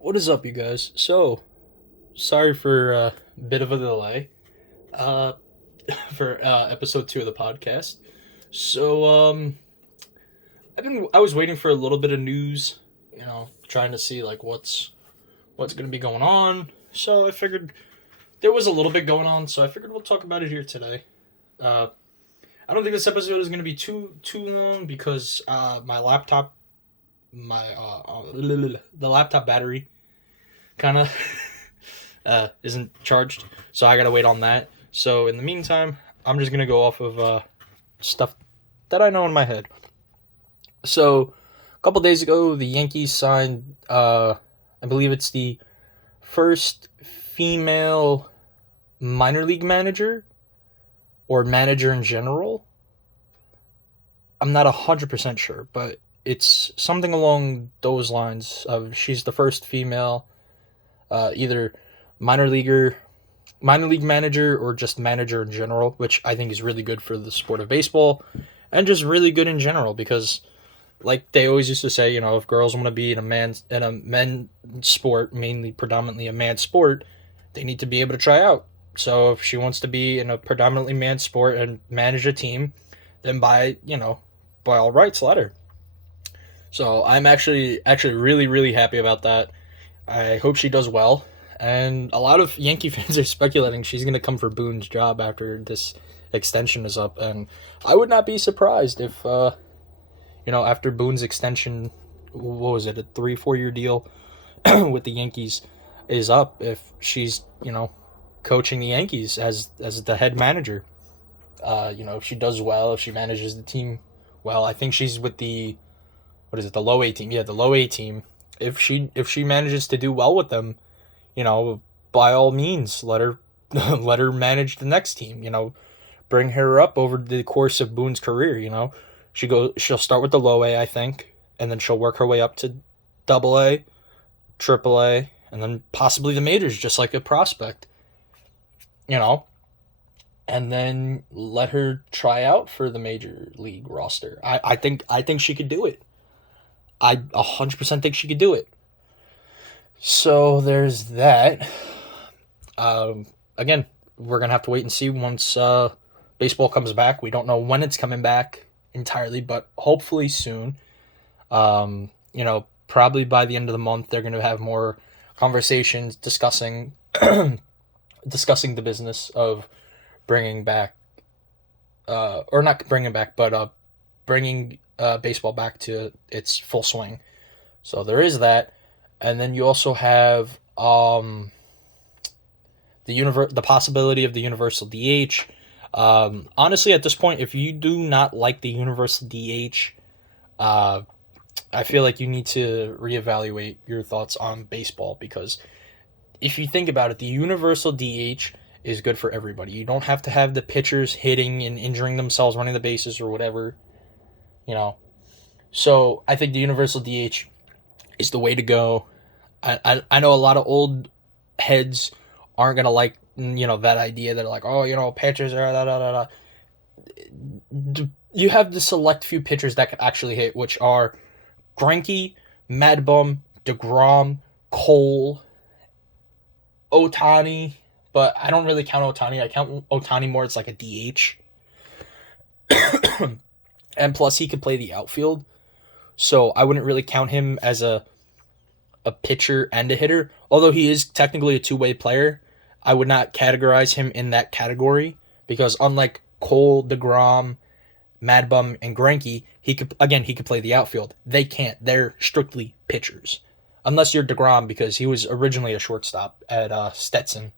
What is up, you guys? So, sorry for a bit of a delay uh, for episode 2 of the podcast. So, I was waiting for a little bit of news, trying to see like what's going to be going on. So, I figured there was a little bit going on, so I figured we'll talk about it here today. Uh, I don't think this episode is going to be too long because the laptop battery kind of isn't charged, so I gotta wait on that. So in the meantime, I'm just gonna go off of stuff that I know in my head. So a couple days ago, the Yankees signed, I believe it's the first female minor league manager or manager in general. I'm not 100% sure, but it's something along those lines. Of she's the first female, either minor leaguer minor league manager or just manager in general, which I think is really good for the sport of baseball and just really good in general because like they always used to say, if girls want to be in a men's sport, mainly predominantly a man's sport, they need to be able to try out. So if she wants to be in a predominantly man's sport and manage a team, then by all rights, let her. So I'm actually really really happy about that. I hope she does well. And a lot of Yankee fans are speculating she's going to come for Boone's job after this extension is up. And I would not be surprised if, after Boone's extension, what was it, a 3-4 year deal with the Yankees is up, if she's, coaching the Yankees as the head manager. If she does well, if she manages the team well, I think she's with the low A team. Yeah, the low A team. If she manages to do well with them, by all means, let her let her manage the next team. Bring her up over the course of Boone's career. She'll start with the low A, I think, and then she'll work her way up to double A, triple A, and then possibly the majors, just like a prospect. You know, and then let her try out for the major league roster. I think she could do it. I 100% think she could do it. So there's that. Again, we're gonna have to wait and see once baseball comes back. We don't know when it's coming back entirely, but hopefully soon. Probably by the end of the month, they're gonna have more conversations discussing discussing the business of bringing back, or not bringing back, but bringing baseball back to its full swing. So there is that, and then you also have the possibility of the universal DH. Honestly, at this point, if you do not like the universal DH, I feel like you need to reevaluate your thoughts on baseball, because if you think about it, the universal DH is good for everybody. You don't have to have the pitchers hitting and injuring themselves running the bases or whatever, you know. So I think the universal DH is the way to go. I know a lot of old heads aren't gonna like that idea. They're like, oh, pitchers are da da da da. You have the select few pitchers that can actually hit, which are Greinke, Mad Bum, DeGrom, Cole, Ohtani. But I don't really count Ohtani. I count Ohtani more as like a DH. And plus, he could play the outfield. So I wouldn't really count him as a pitcher and a hitter. Although he is technically a two-way player, I would not categorize him in that category, because unlike Cole, DeGrom, Mad Bum, and Greinke, he could play the outfield. They can't. They're strictly pitchers. Unless you're DeGrom, because he was originally a shortstop at Stetson.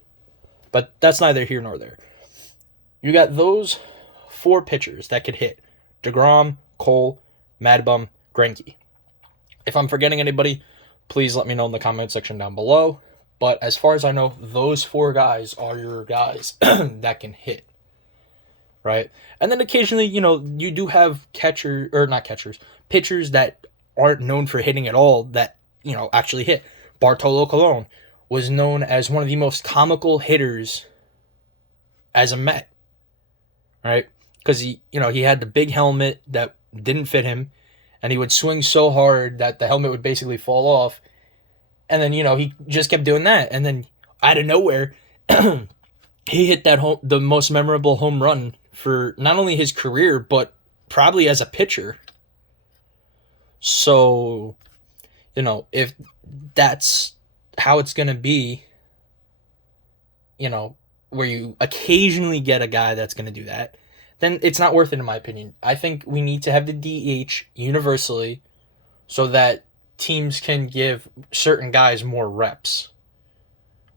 But that's neither here nor there. You got those four pitchers that could hit: DeGrom, Cole, Mad Bum, Greinke. If I'm forgetting anybody, please let me know in the comment section down below. But as far as I know, those four guys are your guys that can hit, right? And then occasionally, you do have pitchers that aren't known for hitting at all that, actually hit. Bartolo Colon was known as one of the most comical hitters as a Met, right? Because he had the big helmet that didn't fit him, and he would swing so hard that the helmet would basically fall off, And then, he just kept doing that. And then out of nowhere, he hit the most memorable home run for not only his career, but probably as a pitcher. So, if that's how it's going to be, where you occasionally get a guy that's going to do that, then it's not worth it, in my opinion. I think we need to have the DH universally so that teams can give certain guys more reps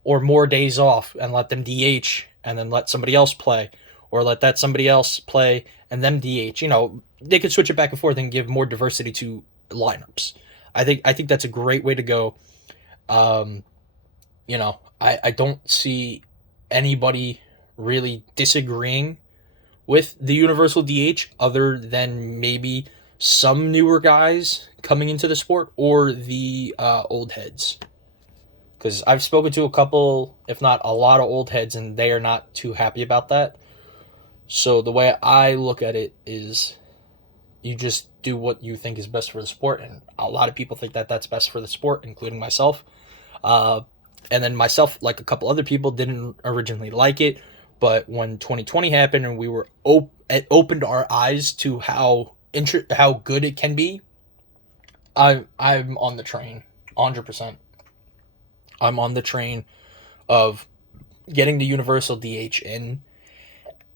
or more days off and let them DH and then let somebody else play, or let that somebody else play and them DH. They could switch it back and forth and give more diversity to lineups. I think that's a great way to go. I don't see anybody really disagreeing with the universal DH other than maybe some newer guys coming into the sport or the old heads. Because I've spoken to a couple, if not a lot of old heads, and they are not too happy about that. So the way I look at it is you just do what you think is best for the sport, and a lot of people think that that's best for the sport, including myself. And then myself, like a couple other people, didn't originally like it, but when 2020 happened and we were it opened our eyes to how good it can be, I'm on the train, 100%. I'm on the train of getting the universal DH in,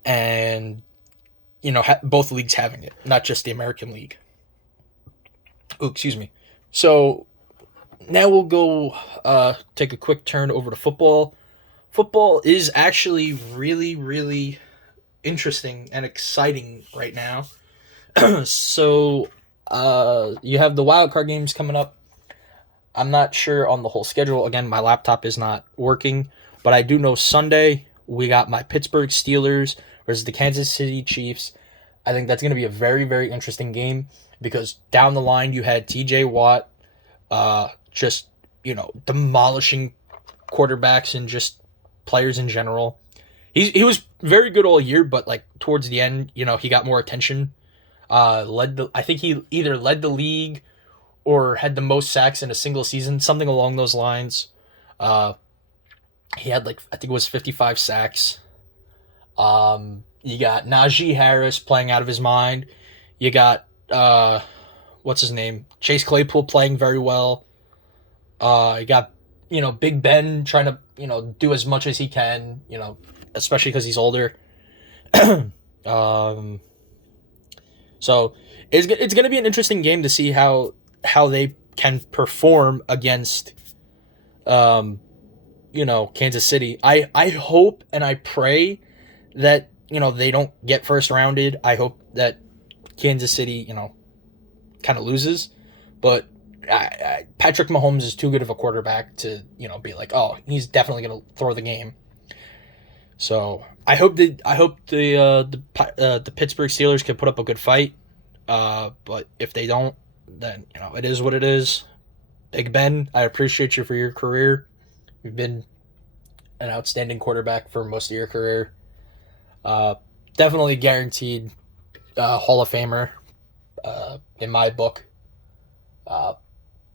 and both leagues having it, not just the American League. Oh, excuse me. So now we'll go take a quick turn over to football. Football is actually really, really interesting and exciting right now. So you have the wild card games coming up. I'm not sure on the whole schedule. Again, my laptop is not working, but I do know Sunday we got my Pittsburgh Steelers versus the Kansas City Chiefs. I think that's going to be a very, very interesting game because down the line you had TJ Watt just, demolishing quarterbacks and just players in general. He was very good all year, but like towards the end, he got more attention. I think he either led the league or had the most sacks in a single season, something along those lines. He had I think it was 55 sacks. You got Najee Harris playing out of his mind. You got what's his name? Chase Claypool playing very well. You got Big Ben trying to do as much as he can, especially because he's older. So it's going to be an interesting game to see how they can perform against Kansas City. I hope and I pray that they don't get first rounded. I hope that Kansas City kind of loses, but Patrick Mahomes is too good of a quarterback to be like, oh, he's definitely going to throw the game. So I hope the Pittsburgh Steelers can put up a good fight. But if they don't, then it is what it is. Big Ben, I appreciate you for your career. You've been an outstanding quarterback for most of your career. Definitely guaranteed Hall of Famer in my book.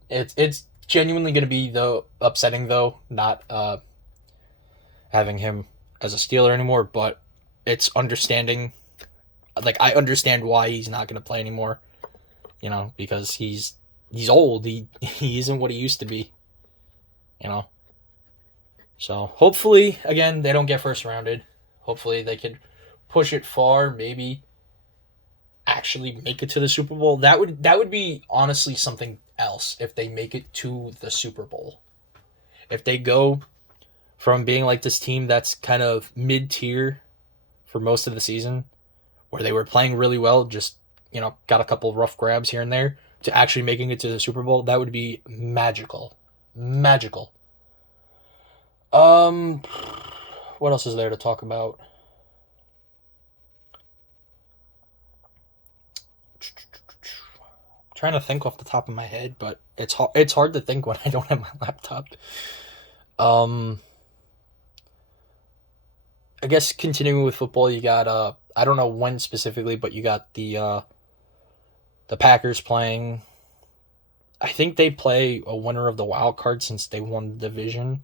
It's genuinely going to be upsetting though, not having him as a Steeler anymore, but it's understanding. Like, I understand why he's not going to play anymore, because he's old. He isn't what he used to be, So hopefully, again, they don't get first rounded. Hopefully they could push it far, maybe actually make it to the Super Bowl. That would be honestly something else if they make it to the Super Bowl. If they go from being like this team that's kind of mid-tier for most of the season, where they were playing really well, just, got a couple of rough grabs here and there, to actually making it to the Super Bowl, that would be magical. Magical. What else is there to talk about? I'm trying to think off the top of my head, but it's hard to think when I don't have my laptop. I guess continuing with football, you got I don't know when specifically, but you got the Packers playing. I think they play a winner of the wild card since they won the division.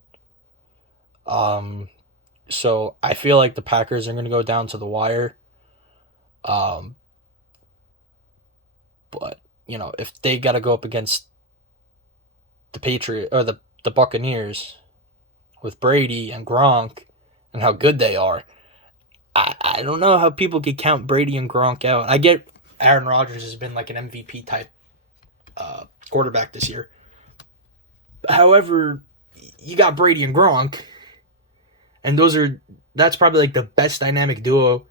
So I feel like the Packers are going to go down to the wire. Um, but if they got to go up against the Patriot or the Buccaneers with Brady and Gronk and how good they are, I don't know how people could count Brady and Gronk out. I get Aaron Rodgers has been like an MVP type quarterback this year. However, you got Brady and Gronk, and that's probably like the best dynamic duo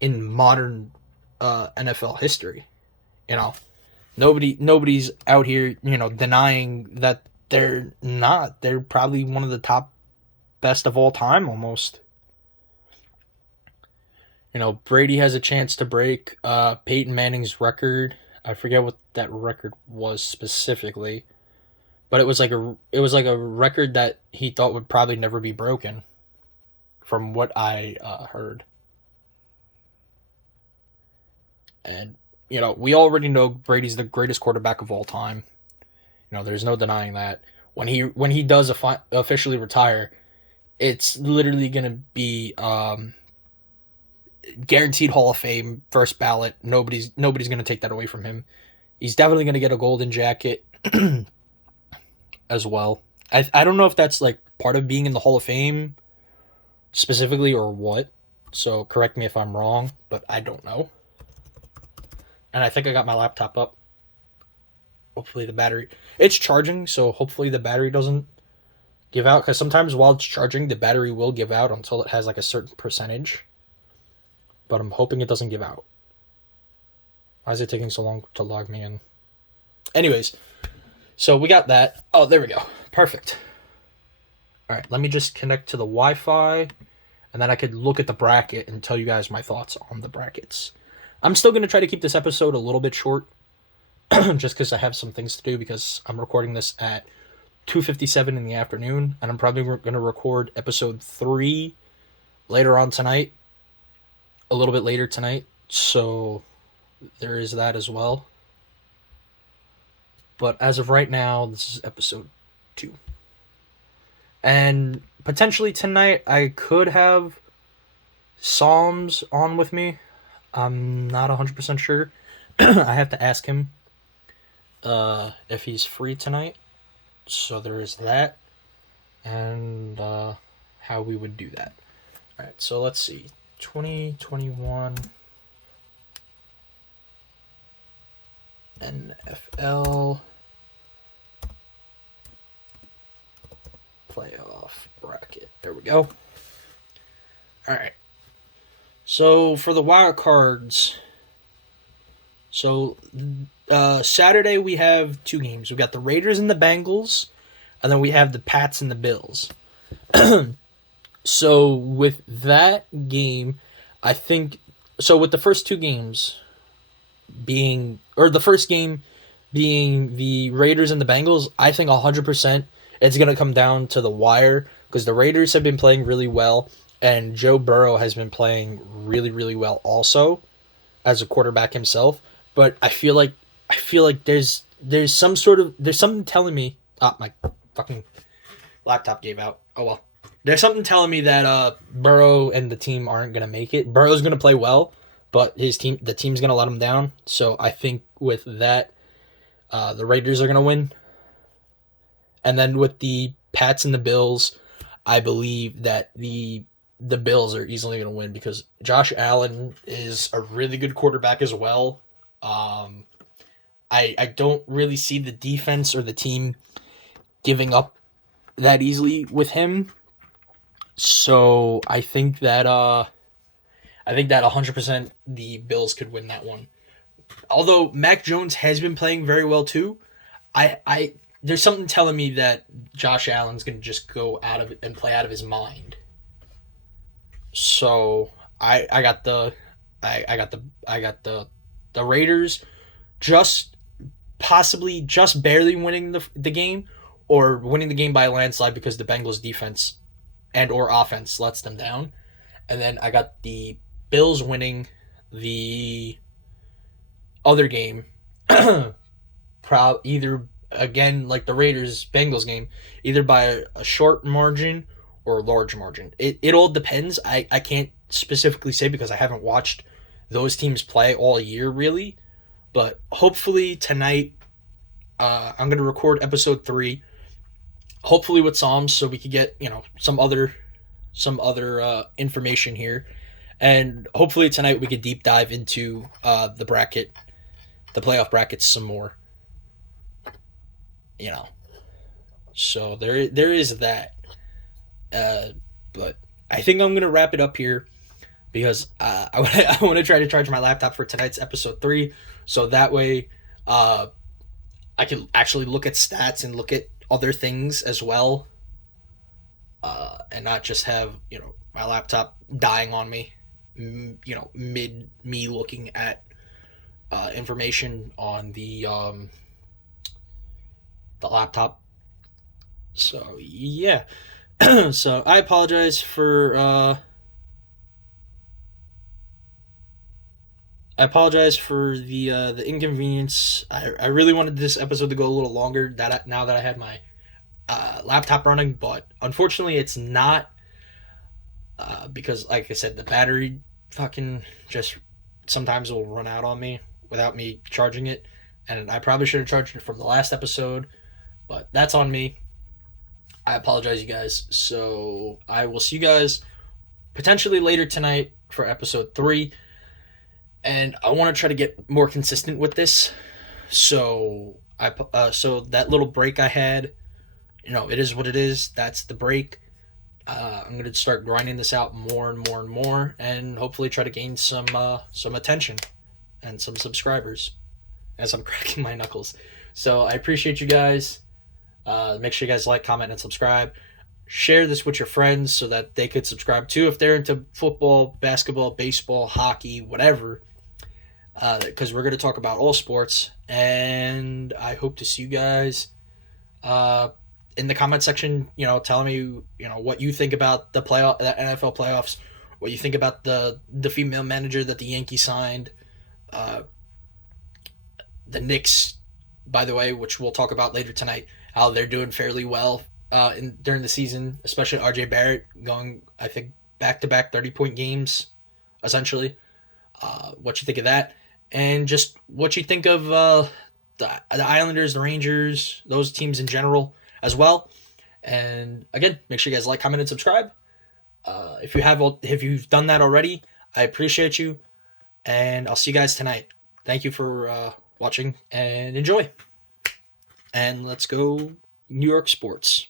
in modern NFL history. Nobody's out here, denying that they're not. They're probably one of the top best of all time almost. Brady has a chance to break Peyton Manning's record. I forget what that record was specifically, but it was like a record that he thought would probably never be broken, from what I heard. And we already know Brady's the greatest quarterback of all time. There's no denying that. When he does officially retire, it's literally gonna be guaranteed Hall of Fame, first ballot. Nobody's gonna take that away from him. He's definitely gonna get a golden jacket as well. I don't know if that's like part of being in the Hall of Fame specifically or what. So correct me if I'm wrong, but I don't know. And I think I got my laptop up. Hopefully the battery... It's charging, so hopefully the battery doesn't give out. Because sometimes while it's charging, the battery will give out until it has like a certain percentage. But I'm hoping it doesn't give out. Why is it taking so long to log me in? Anyways, so we got that. Oh, there we go. Perfect. Alright, let me just connect to the Wi-Fi. And then I could look at the bracket and tell you guys my thoughts on the brackets. I'm still going to try to keep this episode a little bit short, just because I have some things to do, because I'm recording this at 2:57 in the afternoon, and I'm probably going to record episode 3 later on tonight, a little bit later tonight, so there is that as well. But as of right now, this is episode 2. And potentially tonight, I could have Psalms on with me. I'm not 100% sure. I have to ask him if he's free tonight. So there is that. And how we would do that. Alright, so let's see. 2021 NFL playoff bracket. There we go. Alright. So for the wild cards, Saturday we have 2 games. We got the Raiders and the Bengals, and then we have the Pats and the Bills. So with that game, I think with the first 2 games the first game being the Raiders and the Bengals, I think 100% it's gonna come down to the wire, because the Raiders have been playing really well. And Joe Burrow has been playing really, really well also as a quarterback himself. But I feel like there's something telling me... my fucking laptop gave out. Oh well. There's something telling me that Burrow and the team aren't going to make it. Burrow's going to play well, but the team's going to let him down. So I think with that, the Raiders are going to win. And then with the Pats and the Bills, I believe that the Bills are easily going to win, because Josh Allen is a really good quarterback as well. I don't really see the defense or the team giving up that easily with him. So I think that 100% the Bills could win that one. Although Mac Jones has been playing very well too, there's something telling me that Josh Allen's going to just go out of it and play out of his mind. So I got the Raiders just barely winning the game, or winning the game by a landslide because the Bengals defense and or offense lets them down. And then I got the Bills winning the other game either again, like the Raiders Bengals game, either by a short margin or a large margin. It all depends. I can't specifically say because I haven't watched those teams play all year really. But hopefully tonight, I'm going to record episode 3, hopefully with Psalms, so we could get, some other information here. And hopefully tonight we could deep dive into the playoff brackets some more. So there is that. But I think I'm gonna wrap it up here because I want to try to charge my laptop for tonight's episode 3, so that way I can actually look at stats and look at other things as well, and not just have my laptop dying on me. Mid me looking at information on the laptop. So yeah. So I apologize for the inconvenience. I really wanted this episode to go a little longer now that I had my laptop running, but unfortunately it's not, because like I said, the battery fucking just sometimes will run out on me without me charging it, and I probably should have charged it from the last episode, but that's on me. I apologize, you guys. So I will see you guys potentially later tonight for episode 3. And I want to try to get more consistent with this. So so that little break I had, it is what it is. That's the break. I'm gonna start grinding this out more and more and more, and hopefully try to gain some attention and some subscribers as I'm cracking my knuckles. So I appreciate you guys. Make sure you guys like, comment, and subscribe. Share this with your friends so that they could subscribe too if they're into football, basketball, baseball, hockey, whatever. Because we're going to talk about all sports. And I hope to see you guys in the comment section, telling me, what you think about the NFL playoffs, what you think about the female manager that the Yankees signed, the Knicks, by the way, which we'll talk about later tonight, how they're doing fairly well during the season, especially RJ Barrett going, I think, back-to-back 30-point games, essentially. What you think of that, and just what you think of the Islanders, the Rangers, those teams in general as well. And again, make sure you guys like, comment, and subscribe. If you've done that already, I appreciate you, and I'll see you guys tonight. Thank you for watching, and enjoy. And let's go New York sports.